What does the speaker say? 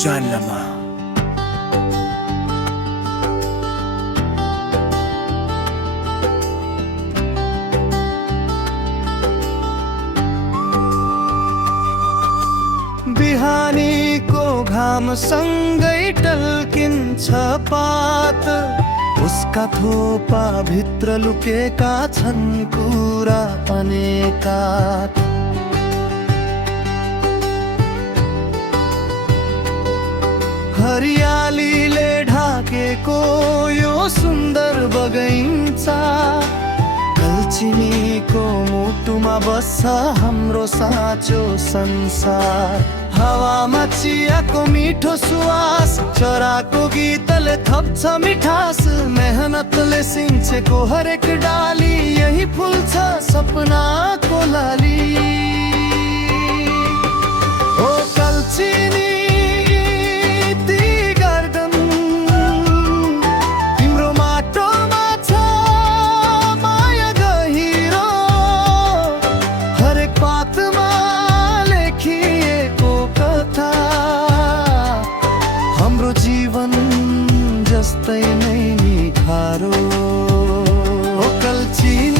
सुजान लामा। बिहानीको घाम सँगै टल्किन्छ पात, उसका थोपा भित्र लुकेका छन् कुरा अनेका। हरियालीले ढाकेको यो सुन्दर बगैँचा, कालचिनीको मुटुमा बस्छ हाम्रो साँचो संसार। हावामा चियाको मिठो सुवास, चराको गीतले थप्छ मिठास, मेहनतले सिंचेको हरेक डाली, यही फुल्छ सपनाको लाली। ओ कालचिनी जीवन जस्तै नै निखारो। ओ कालचिनी